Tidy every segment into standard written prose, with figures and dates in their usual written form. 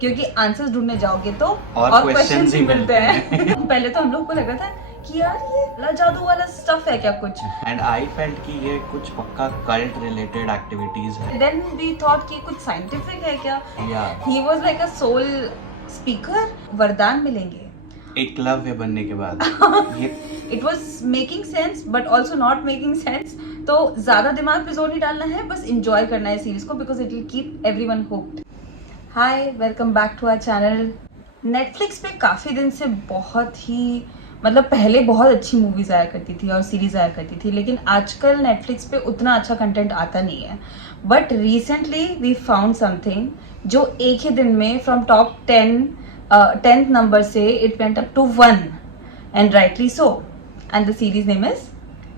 क्योंकि आंसर्स ढूंढने जाओगे तो और क्वेश्चंस ही मिलते हैं। पहले तो हम लोग को लगा था कि यार ये जादू वाला स्टफ है क्या कुछ, एंड आई फेल्ट कि ये कुछ पक्का कल्ट रिलेटेड एक्टिविटीज है। देन वी थॉट कि कुछ साइंटिफिक है क्या। या he was like a soul speaker, वरदान मिलेंगे। एकलव्य बनने के बाद ये it was making sense but also not making sense. तो ज्यादा दिमाग पे जोर नहीं डालना है, बस इंजॉय करना है सीरीज को because it will keep everyone hooked. Hi, welcome back to our channel. Netflix पे काफ़ी दिन से बहुत ही पहले बहुत अच्छी मूवीज़ आया करती थी और सीरीज आया करती थी, लेकिन आजकल नेटफ्लिक्स पे उतना अच्छा कंटेंट आता नहीं है। But recently we found something जो एक ही दिन में फ्रॉम टॉप 10th नंबर से it went up to 1 and rightly so, and the series name is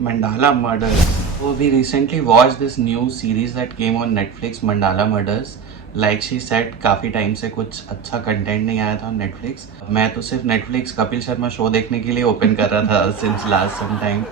Mandala Murders. So we recently watched this new series that came on Netflix, Mandala Murders. Like she said, काफी time से कुछ अच्छा content नहीं आया था on Netflix. मैं तो सिर्फ Netflix कपिल शर्मा शो देखने के लिए ओपन कर रहा था since last some time.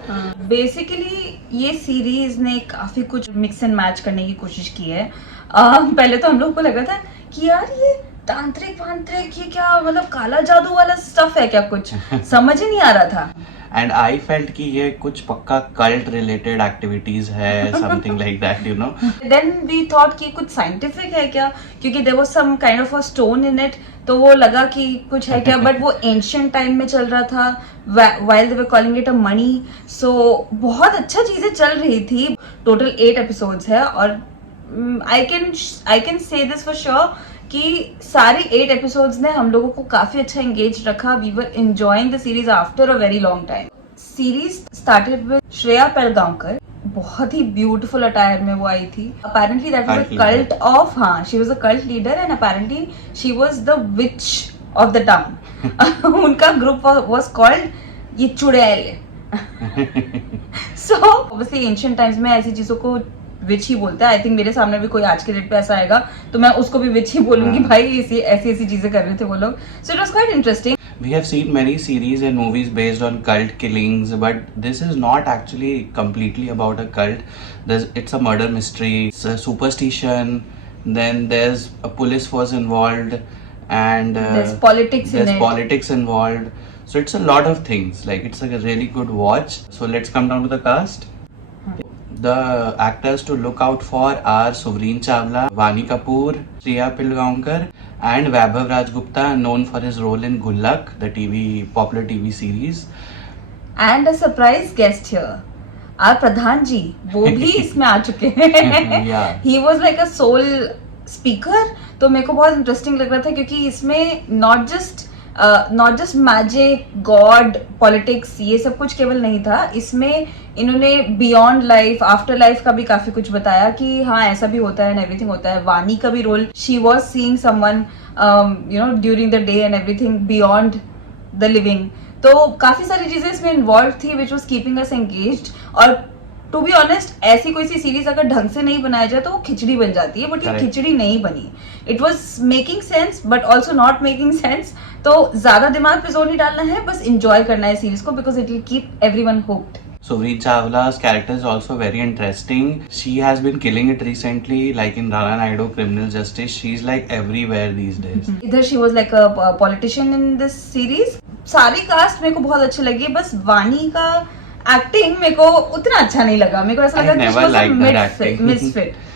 Basically ये सीरीज ने काफी कुछ मिक्स एंड मैच करने की कोशिश की है। पहले तो हम लोग को लगा था कि यार ये तांत्रिक वांत्रिक ये क्या काला जादू वाला स्टफ है क्या कुछ, समझ ही नहीं आ रहा था। एंड आई फेल्ट कि ये कुछ पक्का कल्ट रिलेटेड एक्टिविटीज है, something like that, you know. Then we thought कि कुछ साइंटिफिक है क्या, क्योंकि there was some kind of a stone in it, तो वो लगा कि कुछ है क्या। बट वो एंशिएंट टाइम में चल रहा था, while they were calling it a Mani. So बहुत अच्छा चीजें चल रही थी। टोटल 8 एपिसोड्स है और I can say this for sure कि सारे 8 एपिसोड्स ने हम लोगों को काफी अच्छा एंगेज रखा। We were enjoying the series after a very long time. Series started with Shreya Pilgaonkar, बहुत ही ब्यूटीफुल अटायर में वो आई थी। Apparently that was a cult of, she was a cult leader and apparently she was the witch of the town. उनका group was called ये चुड़ैल। So obviously ancient times में ऐसी चीजों को विच ही बोलते हैं। आई थिंक मेरे सामने भी कोई आज के डेट पे ऐसा आएगा तो मैं उसको भी विच ही बोलूंगी। भाई ऐसी चीजें कर रहे थे वो लोग। So it was quite interesting. We have seen many series and movies based on cult killings, but this is not actually completely about a cult. It's a murder mystery, it's a superstition, then there's a police force involved, and there's politics in it. There's politics involved. So it's a lot of things. Like, it's like a really good watch. So let's come down to the cast. The actors to look out for are Sovreen Chawla, Vani Kapoor, Shreya Pilgaonkar, and Vaibhav Rajgupta, known for his role in Gullak, the popular TV series. And a surprise guest here, our Pradhan ji, वो भी इसमें आ चुके हैं। Yeah. He was like a soul speaker, तो मेरे को बहुत interesting लग रहा था क्योंकि इसमें not just magic, God, politics ये सब कुछ केवल नहीं था। इसमें इन्होंने बियॉन्ड लाइफ, आफ्टर लाइफ का भी काफी कुछ बताया कि हाँ ऐसा भी होता है एंड एवरीथिंग होता है। वानी का भी role, she was seeing someone during the day and everything beyond the living. तो काफी सारी चीजें इसमें इन्वॉल्व थी which was keeping us engaged. और टू बी ऑनेस्ट ऐसी कोई सी सीरीज अगर ढंग से नहीं बनाया जाए तो वो खिचड़ी बन जाती है, बट ये खिचड़ी नहीं बनी। It was making sense but also not making sense. तो ज्यादा दिमाग पे जोर नहीं डालना है, बस इंजॉय करना है सीरीज को because it will keep everyone hooked. Sovreen Chawla's character is also very interesting. She has been killing it recently, like in Rana Naidu Criminal Justice. She's like everywhere these days. इधर she was like a politician in this series. सारी cast मेरे को बहुत अच्छी लगी, बस वानी का एक्टिंग मेरे को उतना अच्छा नहीं लगा। मेरे को ऐसा लगा कि she was a misfit.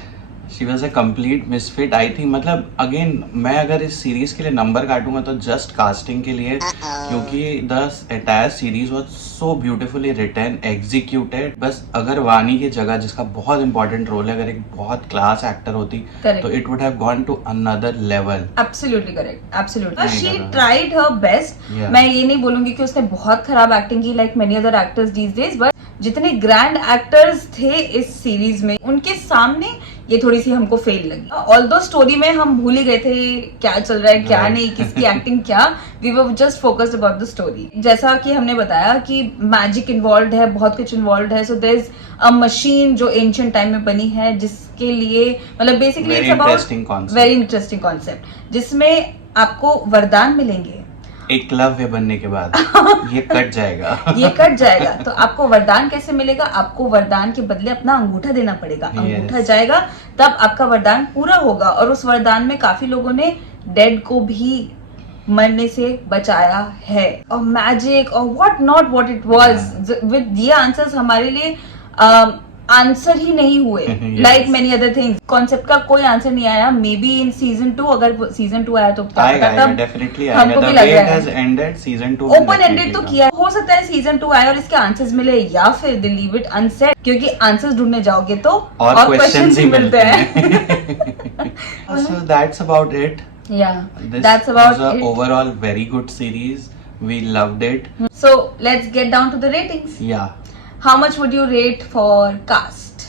She was a complete misfit. I think again मैं अगर इस सीरीज के लिए नंबर काटूंगा तो जस्ट कास्टिंग के लिए, क्योंकि the entire series was so beautifully written, executed. बस अगर वानी की जगह, जिसका बहुत इंपॉर्टेंट रोल है, अगर एक बहुत क्लास एक्टर होती तो it would have gone to another level. Absolutely correct, absolutely. She tried her best. मैं ये नहीं बोलूंगी कि उसने बहुत खराब एक्टिंग की like many other actors these days, but जितने ग्रैंड एक्टर्स थे इस सीरीज में उनके सामने ये थोड़ी सी हमको फेल लगी। ऑल्दो स्टोरी में हम भूल ही गए थे क्या चल रहा है क्या नहीं, किसकी एक्टिंग क्या। We were just focused about the story. जैसा कि हमने बताया कि मैजिक इन्वॉल्व है, बहुत कुछ इन्वॉल्व है। So there is a machine जो एंशिएंट टाइम में बनी है, जिसके लिए basically it's about very interesting concept, जिसमें आपको वरदान मिलेंगे। एकलव्य बनने के बाद ये कट जाएगा। ये कट जाएगा। तो आपको वरदान कैसे मिलेगा? आपको वरदान के बदले अपना अंगूठा देना पड़ेगा। अंगूठा जाएगा तब आपका वरदान पूरा होगा। और उस वरदान में काफी लोगों ने डेड को भी मरने से बचाया है, और मैजिक और व्हाट इट वाज, विद ये आंसर्स हमारे लिए आंसर ही नहीं हुए, Yes. Like many other things. Concept का कोई आंसर नहीं आया। मे बी इन सीजन 2, अगर सीजन 2 आया तो क्या आएगा पता, आएगा तब डेफिनेटली हमको आएगा। भी द लग वे रहा इट है। Has ended season 2 open ended तो किया, हो सकता है सीजन 2 आए और इसके आंसर्स मिले, या फिर दे लीव इट अनसेड, क्योंकि आंसर्स ढूंढने जाओगे तो और क्वेश्चंस ही मिलते हैं। हैं। So that's about it. Yeah, This that's was about a it. overall very good series. We loved it. So let's get down to the ratings. Yeah. How much would you rate for cast?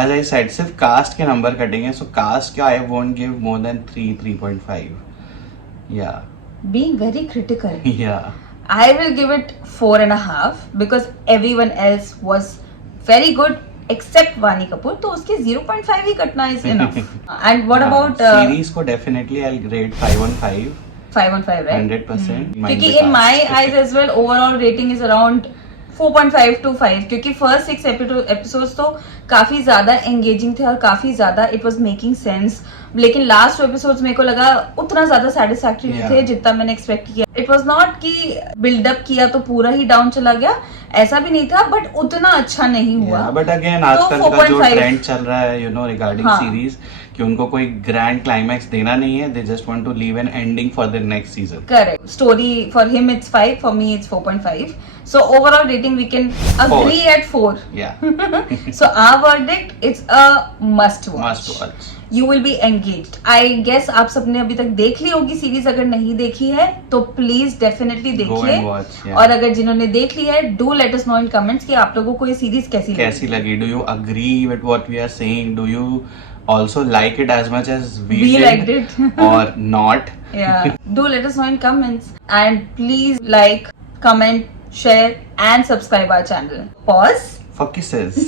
As I said, सिर्फ cast के number कटेंगे, so cast के I won't give more than 3.5. Yeah. Being very critical, Yeah. I will give it 4.5 because everyone else was very good except Vani Kapoor. तो उसके 0.5 ही कटना is enough. And what about series को definitely I'll rate 5/5. 5/5, right? 100%. क्योंकि in my eyes as well, overall rating is around 4.5 to 5, क्योंकि first 6 episodes तो काफी ज्यादा engaging थे और काफी ज्यादा इट वाज मेकिंग सेंस, लेकिन लास्ट 2 एपिसोड्स मेरे को लगा उतना ज्यादा सेटिस्फैक्टरी नहीं थे जितना मैंने एक्सपेक्ट किया। इट वाज नॉट कि बिल्डअप किया तो पूरा ही डाउन चला गया, ऐसा भी नहीं था, बट उतना अच्छा नहीं हुआ। बट अगेन तो आजकल का जो 4.5 ट्रेंड चल रहा है रिगार्डिंग हाँ। सीरीज, कि उनको कोई ग्रैंड क्लाइमैक्स देना नहीं है, they just want to leave an ending for the next season. Correct. Story for him it's 5, for me it's 4.5. So overall rating we can agree at 4. या So our verdict, it's a must watch. Must watch. You will be engaged. I guess आप सबने अभी तक देख ली होगी series, अगर नहीं देखी है तो प्लीज डेफिनेटली Go देखिए। and watch, yeah. और अगर जिन्होंने देख ली है, do let us know in comments कि आप लोगों को ये सीरीज कैसी कैसी लगी? Do you agree with what we are saying? Do you also like it as much as we liked did it. or not? Yeah, do let us know in comments, and please like, comment, share and subscribe our channel. Pause For kisses.